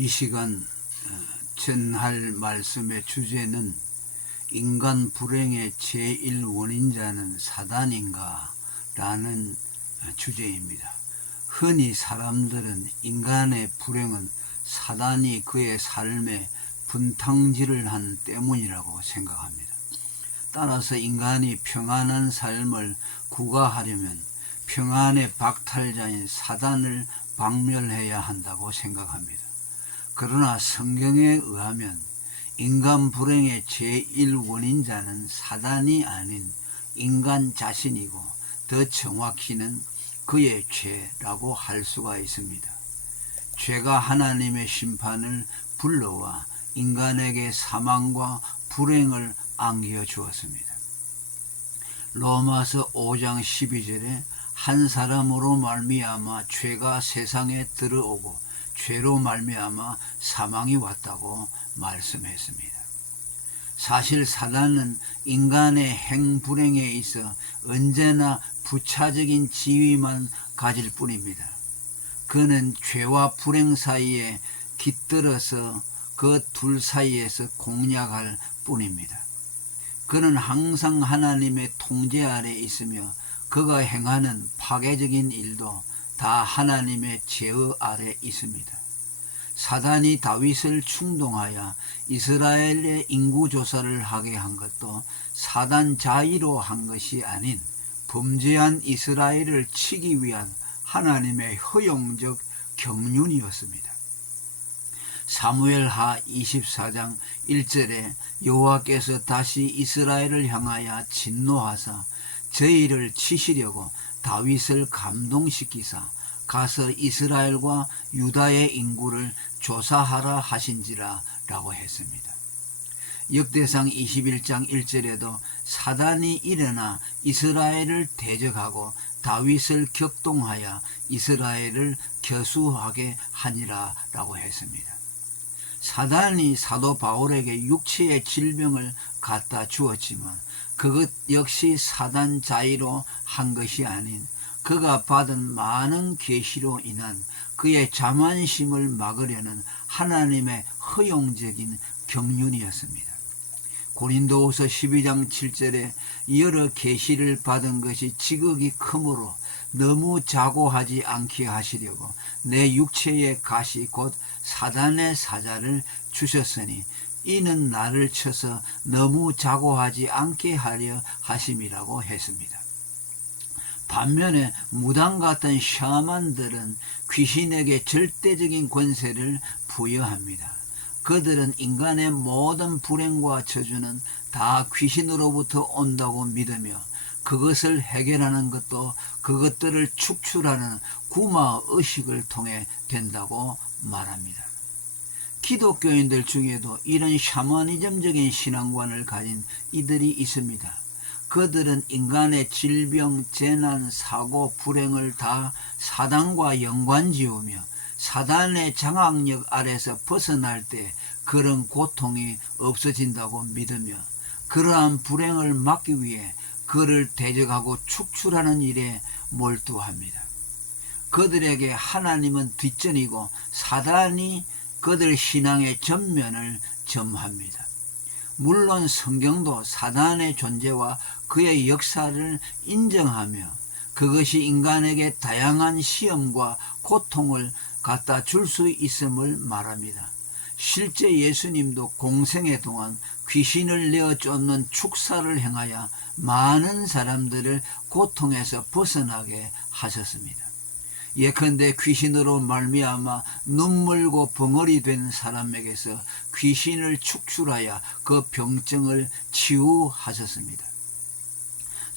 이 시간 전할 말씀의 주제는 인간 불행의 제1원인자는 사단인가? 라는 주제입니다. 흔히 사람들은 인간의 불행은 사단이 그의 삶에 분탕질을 한 때문이라고 생각합니다. 따라서 인간이 평안한 삶을 구가하려면 평안의 박탈자인 사단을 박멸해야 한다고 생각합니다. 그러나 성경에 의하면 인간 불행의 제1원인자는 사단이 아닌 인간 자신이고 더 정확히는 그의 죄라고 할 수가 있습니다. 죄가 하나님의 심판을 불러와 인간에게 사망과 불행을 안겨 주었습니다. 로마서 5장 12절에 한 사람으로 말미암아 죄가 세상에 들어오고 죄로 말미암아 사망이 왔다고 말씀했습니다. 사실 사단은 인간의 행불행에 있어 언제나 부차적인 지위만 가질 뿐입니다. 그는 죄와 불행 사이에 깃들어서 그 둘 사이에서 공략할 뿐입니다. 그는 항상 하나님의 통제 아래 있으며 그가 행하는 파괴적인 일도 다 하나님의 제어 아래 있습니다. 사단이 다윗을 충동하여 이스라엘의 인구조사를 하게 한 것도 사단 자의로 한 것이 아닌 범죄한 이스라엘을 치기 위한 하나님의 허용적 경륜이었습니다. 사무엘하 24장 1절에 여호와께서 다시 이스라엘을 향하여 진노하사 저희를 치시려고 다윗을 감동시키사 가서 이스라엘과 유다의 인구를 조사하라 하신지라 라고 했습니다. 역대상 21장 1절에도 사단이 일어나 이스라엘을 대적하고 다윗을 격동하여 이스라엘을 겨수하게 하니라 라고 했습니다. 사단이 사도 바울에게 육체의 질병을 갖다 주었지만 그것 역시 사단 자의로 한 것이 아닌 그가 받은 많은 계시로 인한 그의 자만심을 막으려는 하나님의 허용적인 경륜이었습니다. 고린도후서 12장 7절에 여러 계시를 받은 것이 지극히 크므로 너무 자고하지 않게 하시려고 내 육체의 가시 곧 사단의 사자를 주셨으니 이는 나를 쳐서 너무 자고하지 않게 하려 하심이라고 했습니다. 반면에 무당 같은 샤만들은 귀신에게 절대적인 권세를 부여합니다. 그들은 인간의 모든 불행과 저주는 다 귀신으로부터 온다고 믿으며 그것을 해결하는 것도 그것들을 축출하는 구마 의식을 통해 된다고 말합니다. 기독교인들 중에도 이런 샤머니즘적인 신앙관을 가진 이들이 있습니다. 그들은 인간의 질병, 재난, 사고, 불행을 다 사단과 연관지으며 사단의 장악력 아래서 벗어날 때 그런 고통이 없어진다고 믿으며 그러한 불행을 막기 위해 그를 대적하고 축출하는 일에 몰두합니다. 그들에게 하나님은 뒷전이고 사단이 그들 신앙의 전면을 점합니다. 물론 성경도 사단의 존재와 그의 역사를 인정하며 그것이 인간에게 다양한 시험과 고통을 갖다 줄 수 있음을 말합니다. 실제 예수님도 공생애 동안 귀신을 내어 쫓는 축사를 행하여 많은 사람들을 고통에서 벗어나게 하셨습니다. 예컨대 귀신으로 말미암아 눈물고 벙어리 된 사람에게서 귀신을 축출하여 그 병증을 치유하셨습니다.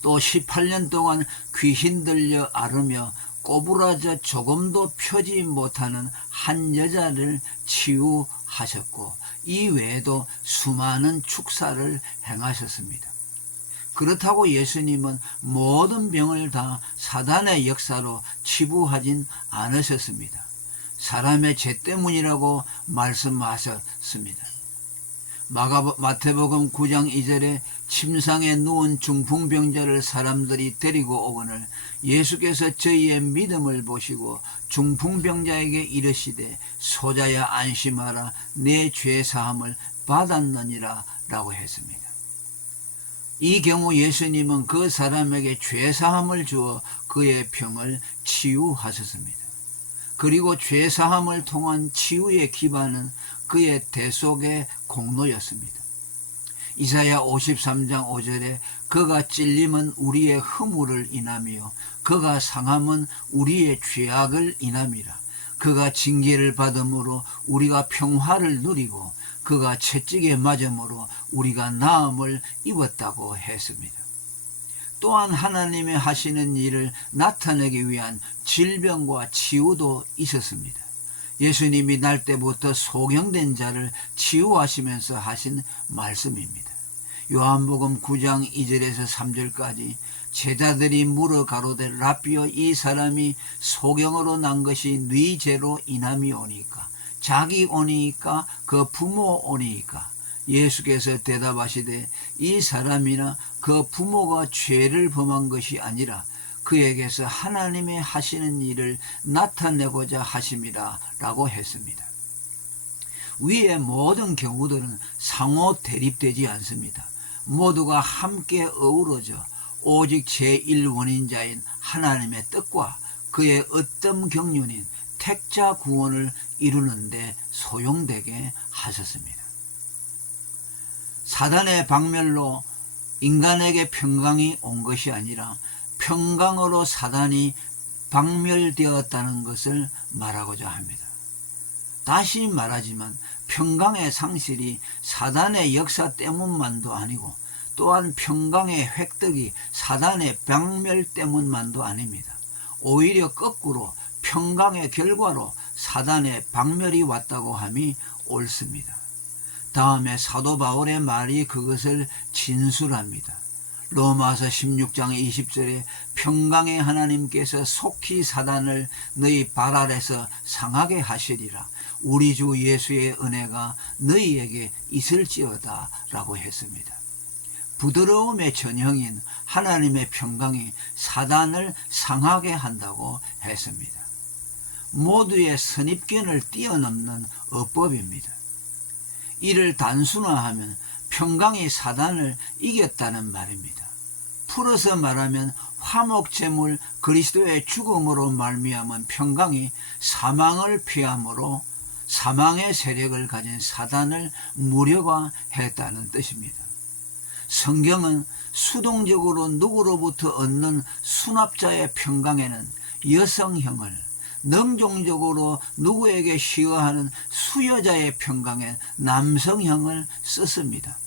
또 18년 동안 귀신 들려 앓으며 꼬부라져 조금도 펴지 못하는 한 여자를 치유하셨고 이 외에도 수많은 축사를 행하셨습니다. 그렇다고 예수님은 모든 병을 다 사단의 역사로 치부하진 않으셨습니다. 사람의 죄 때문이라고 말씀하셨습니다. 마태복음 9장 2절에 침상에 누운 중풍병자를 사람들이 데리고 오거늘 예수께서 저희의 믿음을 보시고 중풍병자에게 이르시되 소자야 안심하라 내 죄사함을 받았느니라 라고 했습니다. 이 경우 예수님은 그 사람에게 죄사함을 주어 그의 병을 치유하셨습니다. 그리고 죄사함을 통한 치유의 기반은 그의 대속의 공로였습니다. 이사야 53장 5절에 그가 찔림은 우리의 허물을 인하며 그가 상함은 우리의 죄악을 인함이라. 그가 징계를 받음으로 우리가 평화를 누리고 그가 채찍에 맞음으로 우리가 나음을 입었다고 했습니다. 또한 하나님의 하시는 일을 나타내기 위한 질병과 치유도 있었습니다. 예수님이 날 때부터 소경된 자를 치유하시면서 하신 말씀입니다. 요한복음 9장 2절에서 3절까지 제자들이 물어 가로되 라삐여 이 사람이 소경으로 난 것이 네 죄로 인함이 오니까 자기 오니까 그 부모 오니까 예수께서 대답하시되 이 사람이나 그 부모가 죄를 범한 것이 아니라 그에게서 하나님의 하시는 일을 나타내고자 하심이라 라고 했습니다. 위의 모든 경우들은 상호 대립되지 않습니다. 모두가 함께 어우러져 오직 제1원인자인 하나님의 뜻과 그의 어떤 경륜인 택자 구원을 이루는 데 소용되게 하셨습니다. 사단의 박멸로 인간에게 평강이 온 것이 아니라 평강으로 사단이 박멸되었다는 것을 말하고자 합니다. 다시 말하지만 평강의 상실이 사단의 역사 때문만도 아니고 또한 평강의 획득이 사단의 박멸 때문만도 아닙니다. 오히려 거꾸로 평강의 결과로 사단의 박멸이 왔다고 함이 옳습니다. 다음에 사도 바울의 말이 그것을 진술합니다. 로마서 16장 20절에 평강의 하나님께서 속히 사단을 너희 발 아래서 상하게 하시리라. 우리 주 예수의 은혜가 너희에게 있을지어다 라고 했습니다. 부드러움의 전형인 하나님의 평강이 사단을 상하게 한다고 했습니다. 모두의 선입견을 뛰어넘는 어법입니다. 이를 단순화하면 평강이 사단을 이겼다는 말입니다. 풀어서 말하면 화목제물 그리스도의 죽음으로 말미암은 평강이 사망을 피함으로 사망의 세력을 가진 사단을 무력화했다는 뜻입니다. 성경은 수동적으로 누구로부터 얻는 수납자의 평강에는 여성형을, 능동적으로 누구에게 시어하는 수여자의 평강에 남성형을 썼습니다.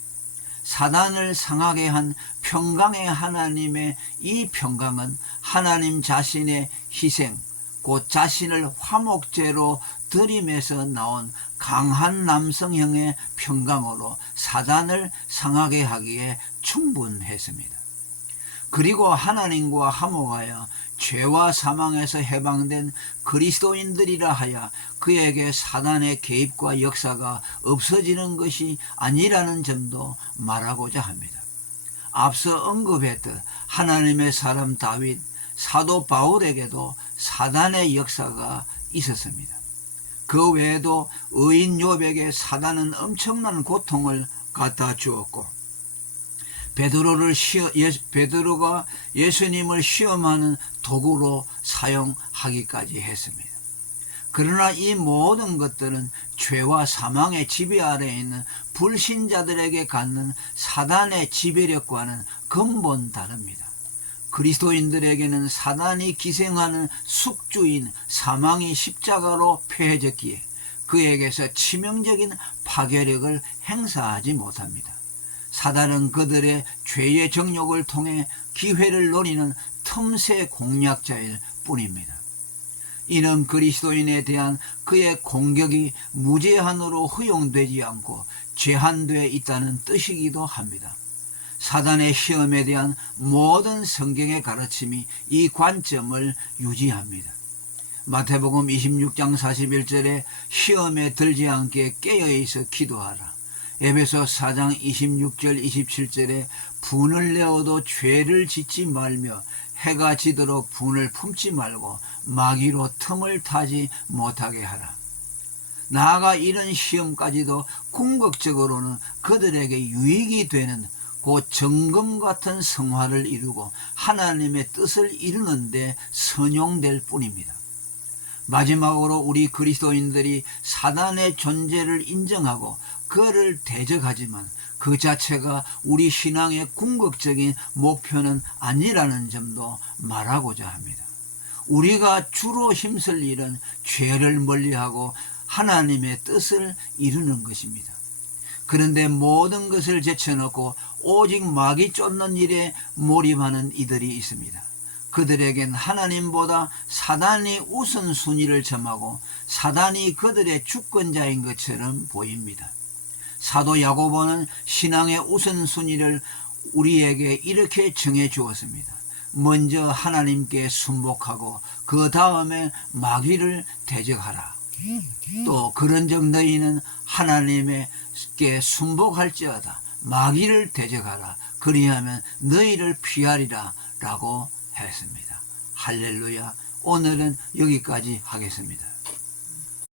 사단을 상하게 한 평강의 하나님의 이 평강은 하나님 자신의 희생, 곧 자신을 화목제로 들임에서 나온 강한 남성형의 평강으로 사단을 상하게 하기에 충분했습니다. 그리고 하나님과 화목하여 죄와 사망에서 해방된 그리스도인들이라 하여 그에게 사단의 개입과 역사가 없어지는 것이 아니라는 점도 말하고자 합니다. 앞서 언급했듯 하나님의 사람 다윗, 사도 바울에게도 사단의 역사가 있었습니다. 그 외에도 의인 욥에게 사단은 엄청난 고통을 갖다 주었고 베드로가 예수님을 시험하는 도구로 사용하기까지 했습니다. 그러나 이 모든 것들은 죄와 사망의 지배 아래에 있는 불신자들에게 갖는 사단의 지배력과는 근본 다릅니다. 그리스도인들에게는 사단이 기생하는 숙주인 사망이 십자가로 폐해졌기에 그에게서 치명적인 파괴력을 행사하지 못합니다. 사단은 그들의 죄의 정욕을 통해 기회를 노리는 틈새 공략자일 뿐입니다. 이는 그리스도인에 대한 그의 공격이 무제한으로 허용되지 않고 제한되어 있다는 뜻이기도 합니다. 사단의 시험에 대한 모든 성경의 가르침이 이 관점을 유지합니다. 마태복음 26장 41절에 시험에 들지 않게 깨어있어 기도하라. 에베소 4장 26절 27절에 분을 내어도 죄를 짓지 말며 해가 지도록 분을 품지 말고 마귀로 틈을 타지 못하게 하라. 나아가 이런 시험까지도 궁극적으로는 그들에게 유익이 되는 곧 정금 같은 성화를 이루고 하나님의 뜻을 이루는데 선용될 뿐입니다. 마지막으로 우리 그리스도인들이 사단의 존재를 인정하고 그를 대적하지만 그 자체가 우리 신앙의 궁극적인 목표는 아니라는 점도 말하고자 합니다. 우리가 주로 힘쓸 일은 죄를 멀리하고 하나님의 뜻을 이루는 것입니다. 그런데 모든 것을 제쳐놓고 오직 마귀 쫓는 일에 몰입하는 이들이 있습니다. 그들에겐 하나님보다 사단이 우선순위를 점하고 사단이 그들의 주권자인 것처럼 보입니다. 사도 야고보는 신앙의 우선순위를 우리에게 이렇게 정해 주었습니다. 먼저 하나님께 순복하고 그 다음에 마귀를 대적하라. 또 그런즉 너희는 하나님께 순복할지어다 마귀를 대적하라. 그리하면 너희를 피하리라 라고 했습니다. 할렐루야. 오늘은 여기까지 하겠습니다.